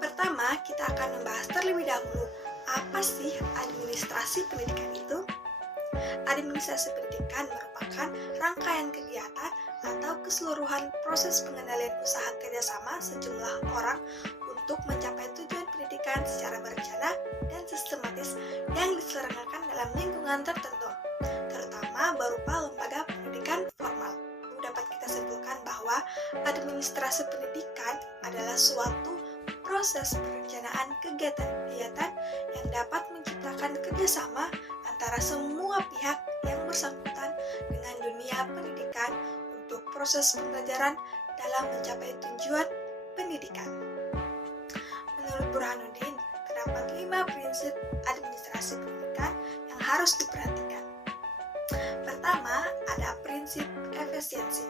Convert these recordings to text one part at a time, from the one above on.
Pertama, kita akan membahas terlebih dahulu apa sih administrasi pendidikan itu? Administrasi pendidikan merupakan rangkaian kegiatan atau keseluruhan proses pengendalian usaha kerjasama sejumlah orang untuk mencapai tujuan pendidikan secara berencana dan sistematis yang diselenggarakan dalam lingkungan tertentu, terutama berupa lembaga pendidikan formal. Dapat kita simpulkan bahwa administrasi pendidikan adalah suatu proses perencanaan kegiatan-kegiatan yang dapat menciptakan kerjasama antara semua pihak yang bersangkutan dengan dunia pendidikan untuk proses pembelajaran dalam mencapai tujuan pendidikan. Menurut Burhanuddin, terdapat 5 prinsip administrasi pendidikan yang harus diperhatikan. Pertama, ada prinsip efisiensi.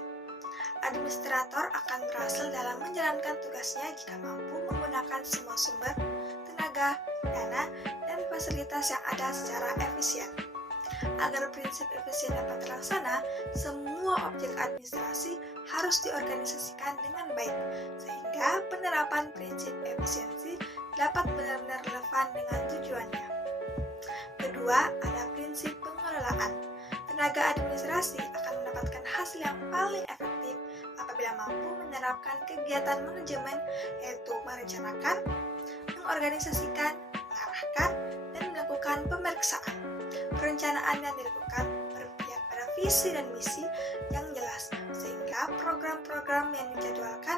Administrator akan berhasil dalam menjalankan tugasnya jika mampu menggunakan semua sumber, tenaga, dana, dan fasilitas yang ada secara efisien. Agar prinsip efisien dapat terlaksana, semua objek administrasi harus diorganisasikan dengan baik, sehingga penerapan prinsip efisiensi dapat benar-benar relevan dengan tujuannya. Kedua, ada prinsip pengelolaan. Tenaga administrasi akan mendapatkan hasil yang paling efektif apabila mampu menerapkan kegiatan manajemen, yaitu merencanakan, mengorganisasikan, mengarahkan, dan melakukan pemeriksaan. Perencanaan yang dilakukan berpihak pada visi dan misi yang jelas, sehingga program-program yang dijadwalkan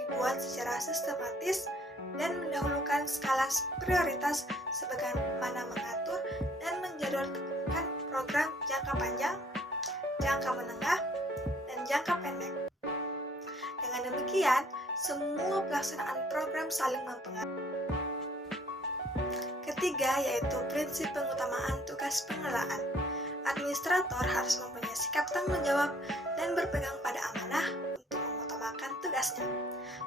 dibuat secara sistematis dan mendahulukan skala prioritas sebagaimana mengatur dan menjadwalkan program jangka panjang, jangka menengah, dan jangka pendek. Dengan demikian, semua pelaksanaan program saling mempengaruhi. Ketiga, yaitu prinsip pengutamaan tugas pengelolaan. Administrator harus mempunyai sikap tanggung jawab dan berpegang pada amanah untuk mengutamakan tugasnya.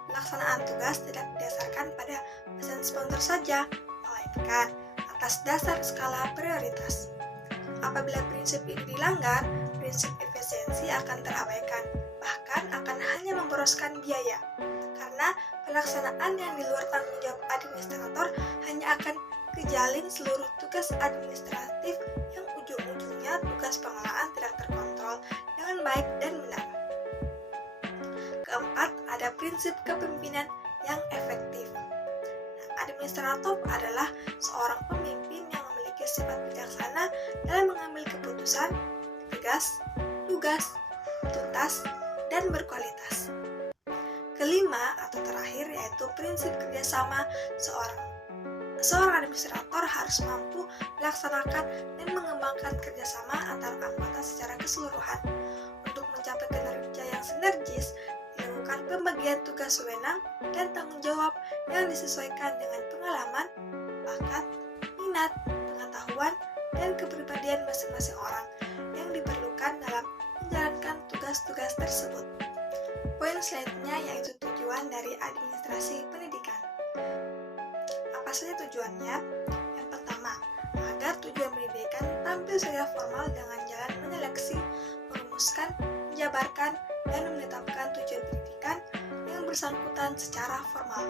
Pelaksanaan tugas tidak didasarkan pada pesan sponsor saja, melainkan atas dasar skala prioritas. Apabila prinsip ini dilanggar, prinsip efisiensi akan terabaikan, bahkan akan hanya memboroskan biaya, karena pelaksanaan yang di luar tanggung jawab administrator hanya akan kejalin seluruh tugas administratif yang ujung-ujungnya tugas pengelolaan tidak terkontrol dengan baik dan benar. Keempat, ada prinsip kepemimpinan yang efektif. Administrator adalah seorang pemimpin yang memiliki sifat bijaksana dalam mengambil keputusan, tegas, lugas, tuntas, dan berkualitas. Kelima atau terakhir yaitu prinsip kerjasama. Seorang administrator harus mampu melaksanakan dan mengembangkan kerjasama antar anggota secara keseluruhan. Untuk mencapai kinerja yang sinergis, dilakukan pembagian tugas wewenang dan tanggung jawab yang disesuaikan dengan pengalaman, bakat, minat, pengetahuan, dan kepribadian masing-masing orang yang diperlukan dalam menjalankan tugas-tugas tersebut. Poin selanjutnya yaitu tujuan dari administrasi pendidikan. Apa saja tujuannya? Yang pertama, agar tujuan pendidikan tampil secara formal dengan jalan menyeleksi, merumuskan, menjabarkan, dan menetapkan tujuan pendidikan yang bersangkutan secara formal.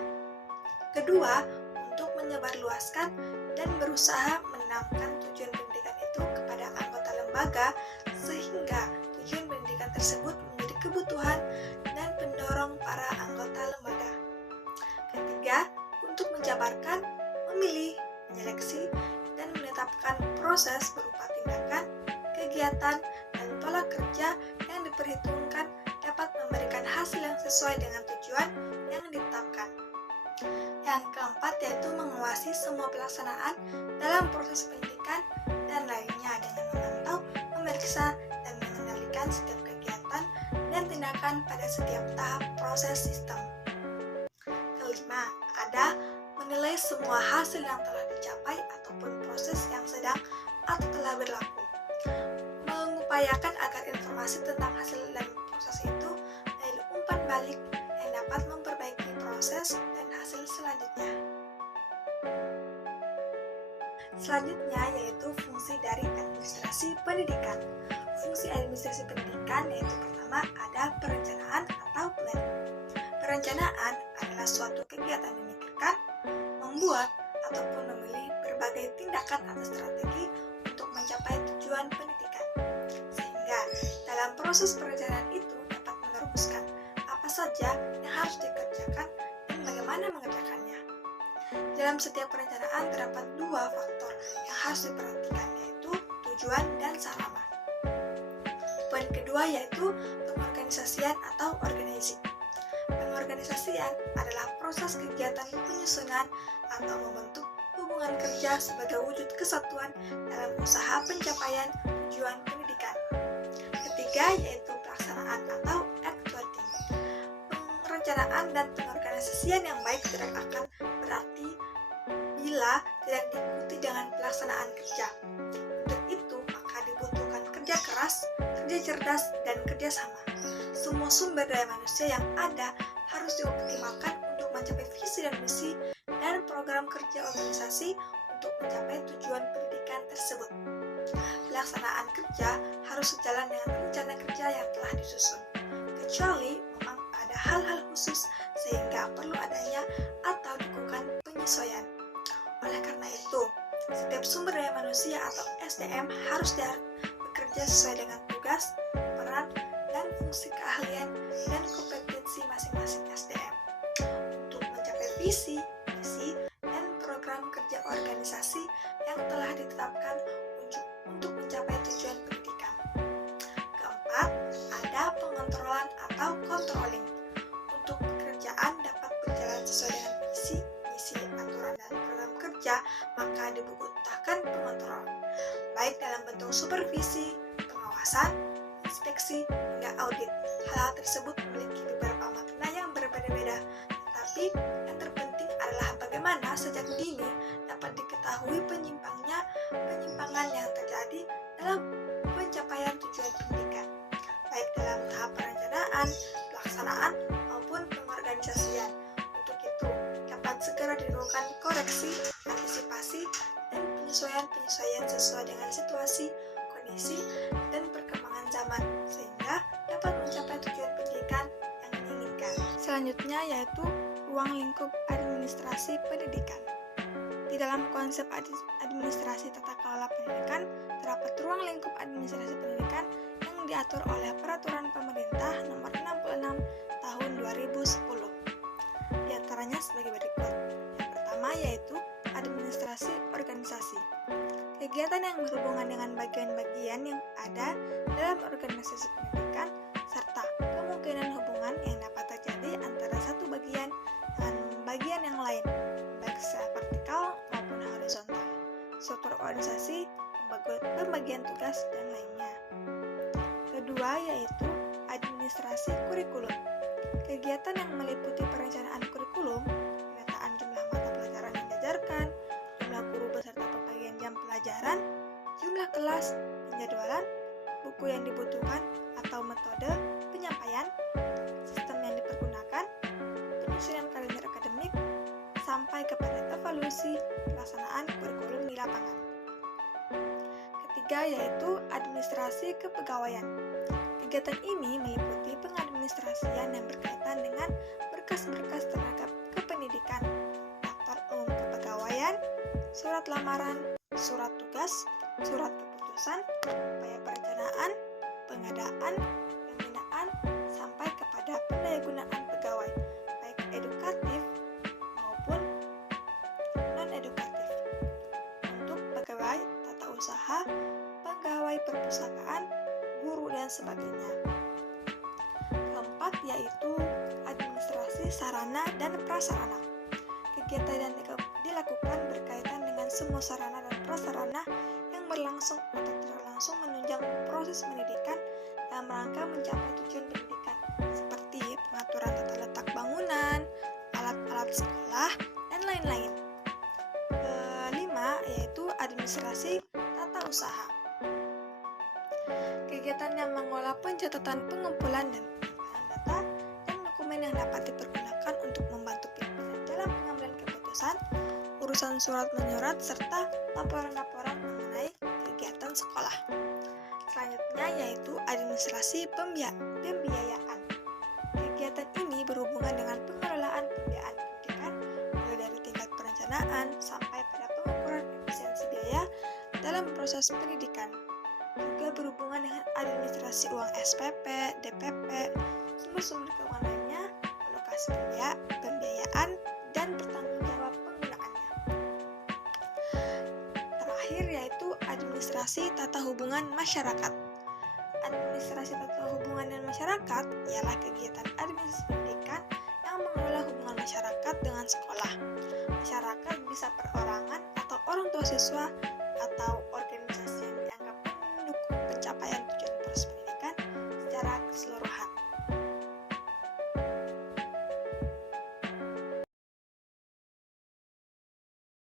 Kedua, untuk menyebarluaskan dan berusaha menanamkan tujuan pendidikan itu kepada anggota lembaga sehingga tujuan pendidikan tersebut menjadi kebutuhan dan pendorong para anggota lembaga. Ketiga, untuk menjabarkan, memilih, menyeleksi, dan menetapkan proses berupa tindakan, kegiatan, dan pola kerja yang diperhitungkan dapat memberikan hasil yang sesuai dengan tujuan yang ditetapkan. Yang keempat yaitu menguasai semua pelaksanaan dalam proses pendidikan dan lainnya dengan memantau, memeriksa, dan mengendalikan setiap kegiatan dan tindakan pada setiap tahap proses sistem. Kelima, ada menilai semua hasil yang telah dicapai ataupun proses yang sedang atau telah berlaku. Mengupayakan agar informasi tentang hasil dan proses itu menjadi umpan balik yang dapat memperbaiki proses dan hasil selanjutnya. Selanjutnya yaitu fungsi dari administrasi pendidikan. Fungsi administrasi pendidikan yaitu pertama ada perencanaan atau planning. Perencanaan adalah suatu kegiatan memikirkan, membuat, ataupun memilih berbagai tindakan atau strategi untuk mencapai tujuan pendidikan. Sehingga dalam proses perencanaan itu dapat merumuskan apa saja yang harus dikerjakan dan bagaimana mengerjakannya. Dalam setiap perencanaan terdapat dua faktor yang harus diperhatikan, yaitu tujuan dan sarana. Poin kedua yaitu pengorganisasian atau organizing. Pengorganisasian adalah proses kegiatan penyusunan atau membentuk hubungan kerja sebagai wujud kesatuan dalam usaha pencapaian tujuan pendidikan. Ketiga yaitu pelaksanaan atau actuating. Perencanaan dan pengorganisasian yang baik tidak akan berarti bila tidak diikuti dengan pelaksanaan kerja. Untuk itu, maka dibutuhkan kerja keras, kerja cerdas, dan kerja sama. Semua sumber daya manusia yang ada harus dioptimalkan untuk mencapai visi dan misi dan program kerja organisasi untuk mencapai tujuan pendidikan tersebut. Pelaksanaan kerja harus sejalan dengan rencana kerja yang telah disusun, kecuali memang ada hal-hal khusus sehingga perlu adanya atau dilakukan penyesuaian. Oleh karena itu, setiap sumber daya manusia atau SDM harus bekerja sesuai dengan tugas, peran, dan fungsi keahlian dan kompetensi masing-masing SDM untuk mencapai visi, misi, dan program kerja organisasi yang telah ditetapkan untuk mencapai tujuan pendidikan. Keempat, ada pengontrolan atau controlling. Untuk pekerjaan dapat berjalan sesuai dengan visi, misi, aturan, dan program kerja, maka dibutuhkan pengontrol, baik dalam bentuk supervisi, pengawasan, inspeksi, hingga audit. Hal tersebut memiliki beberapa makna yang berbeda-beda, tetapi yang terpenting adalah bagaimana sejak dini dapat diketahui penyimpangan yang terjadi dalam pencapaian tujuan pendidikan, baik dalam tahap perencanaan, pelaksanaan, maupun pengorganisasian. Untuk itu, dapat segera dilakukan koreksi, antisipasi, dan penyesuaian sesuai dengan situasi, kondisi, dan perkembangan zaman, sehingga dapat mencapai tujuan pendidikan yang diinginkan. Selanjutnya yaitu ruang lingkup administrasi pendidikan. Di dalam konsep administrasi tata kelola pendidikan, terdapat ruang lingkup administrasi pendidikan yang diatur oleh Peraturan Pemerintah Nomor 66 Tahun 2010. Di antaranya sebagai berikut. Yang pertama yaitu administrasi organisasi. Kegiatan yang berhubungan dengan bagian-bagian yang ada dalam organisasi pendidikan serta kemungkinan hubungan yang dapat terjadi antara satu bagian dengan bagian yang lain, baik secara vertikal maupun horizontal, struktur organisasi, pembagian tugas, dan lainnya. Kedua yaitu administrasi kurikulum. Kegiatan yang meliputi perencanaan kurikulum, pemetaan jumlah mata pelajaran yang diajarkan, jumlah guru beserta pembagian jam pelajaran, jumlah kelas, penjadwalan, buku yang dibutuhkan atau metode penyampaian, sistem yang dipergunakan, penyusunan kalender akademik, sampai kepada evaluasi pelaksanaan kurikulum di lapangan. Ketiga yaitu administrasi kepegawaian. Kegiatan ini meliputi pengadministrasian yang berkaitan dengan berkas-berkas terhadap kependidikan, daftar umum kepegawaian, surat lamaran, surat tugas, surat keputusan, upaya perencanaan, pengadaan, pembinaan, sampai kepada pendayagunaan pegawai, baik edukatif maupun non-edukatif, untuk pegawai tata usaha, pegawai perpustakaan, guru, dan sebagainya. Keempat yaitu administrasi sarana dan prasarana. Kegiatan yang dilakukan berkaitan dengan semua sarana dan prasarana yang berlangsung atau tidak langsung menunjang proses pendidikan dalam rangka mencapai tujuan pendidikan, seperti pengaturan tata letak bangunan, alat-alat sekolah, dan lain-lain. Kelima yaitu administrasi tata usaha. Kegiatan yang mengolah pencatatan, pengumpulan, dan penyimpanan data dan dokumen yang dapat dipergunakan untuk membantu pimpinan dalam pengambilan keputusan, urusan surat menyurat, serta laporan-laporan mengenai kegiatan sekolah. Selanjutnya yaitu administrasi pembiayaan. Kegiatan ini berhubungan dengan pengelolaan pembiayaan pendanaan, sampai pada pengukuran efisiensi biaya dalam proses pendidikan. Juga berhubungan dengan administrasi uang SPP, DPP, sumber-sumber keuangan lainnya, alokasi pembiayaan, dan pertanggungjawab penggunaannya. Terakhir yaitu administrasi tata hubungan masyarakat. Administrasi tata hubungan dan masyarakat ialah kegiatan administrasi pendidikan yang mengelola hubungan masyarakat dengan sekolah. Masyarakat bisa perorangan atau orang tua siswa atau